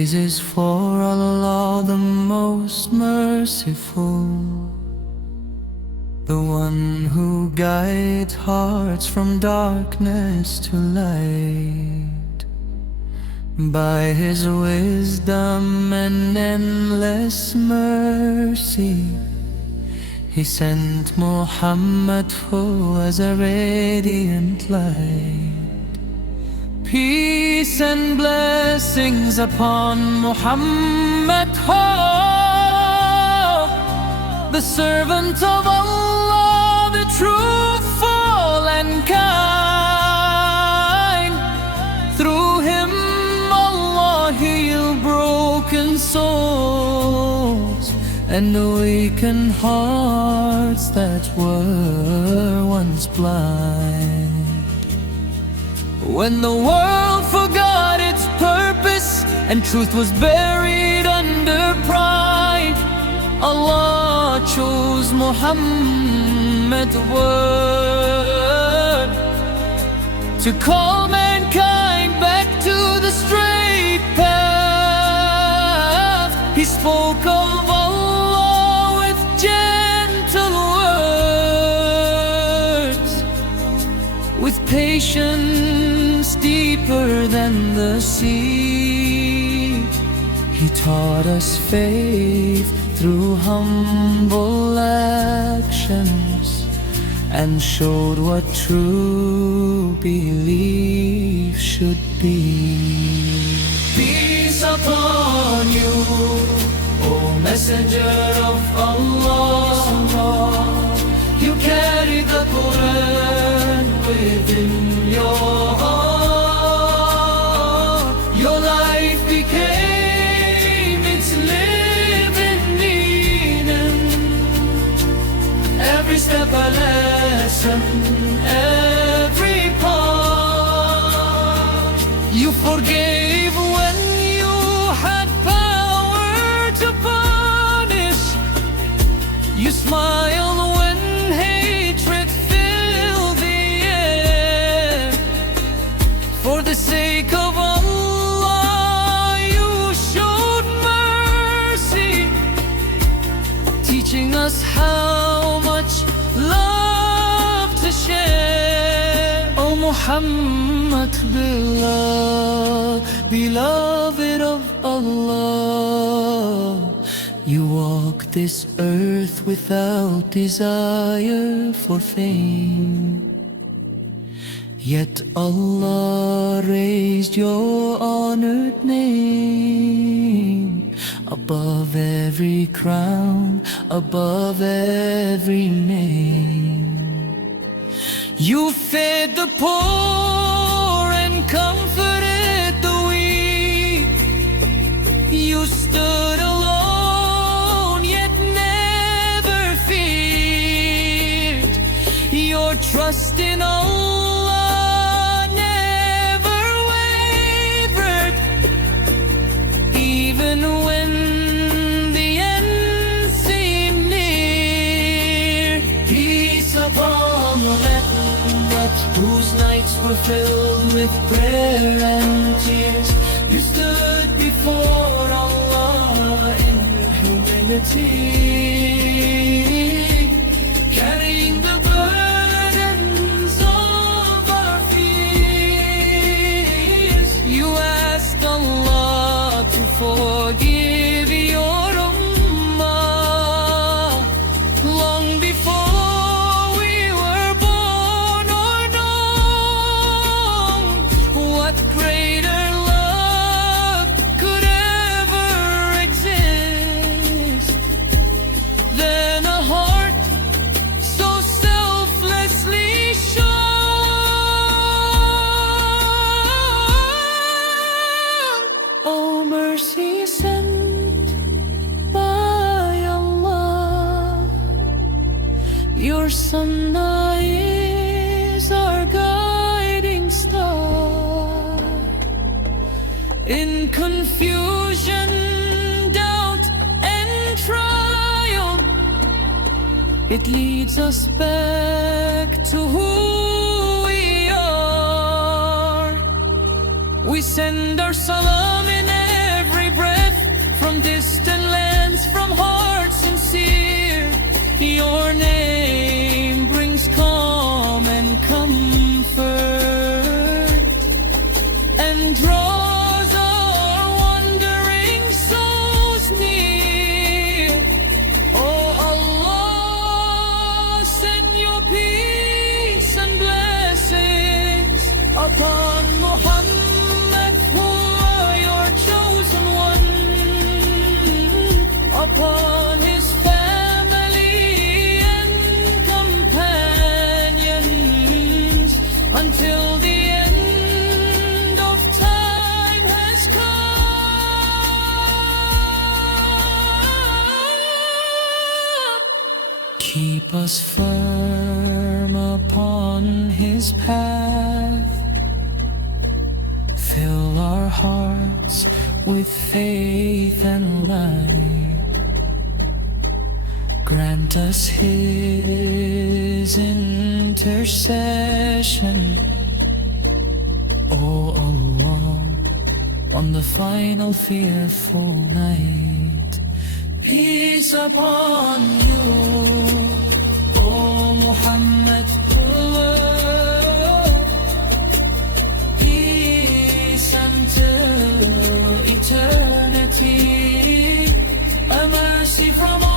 Praises for Allah, the most merciful, the one who guides hearts from darkness to light. By His wisdom and endless mercy, He sent Mohammad, who was a radiant light. Peace and blessings upon Mohammad, the servant of Allah, the truthful and kind. Through him Allah healed broken souls and awakened hearts that were once blind. When the world forgot its purpose and truth was buried under pride, Allah chose Muhammad's word to call mankind back to the straight path. He spoke of Allah with gentle words, with patience deeper than the sea. He taught us faith through humble actions and showed what true belief should be. Peace upon you, O Messenger of Allah. You carry the Quran within your heart. Your life became its living meaning. Every step a lesson, every part. You forgave when you had power to punish. You smiled when hatred filled the air. For the sake of Allah, you showed mercy, teaching us how much love to share. Oh Muhammad, beloved of Allah, you walk this earth without desire for fame. Yet Allah raised your honored name above every crown, above every name. You fed the poor and comforted the weak. You stood alone yet never feared. Your trust in Allah never wavered, even when the end seemed near. Peace upon Mohammad, whose nights were filled with prayer and tears. You stood before Allah in humility, carrying the burdens of our fears. You asked Allah to forgive your ummah long before we were born or known. What greater love could ever exist than a heart so selflessly shown? Oh, mercy sent by Allah, your sunnah is our guiding star. In confusion, doubt and trial, it leads us back to who we are. We send our salam in every Keep us firm upon His path. Fill our hearts with faith and light. Grant us His intercession, O Allah, on the final fearful night. Peace upon you, O Mohammad. Peace until eternity, a mercy from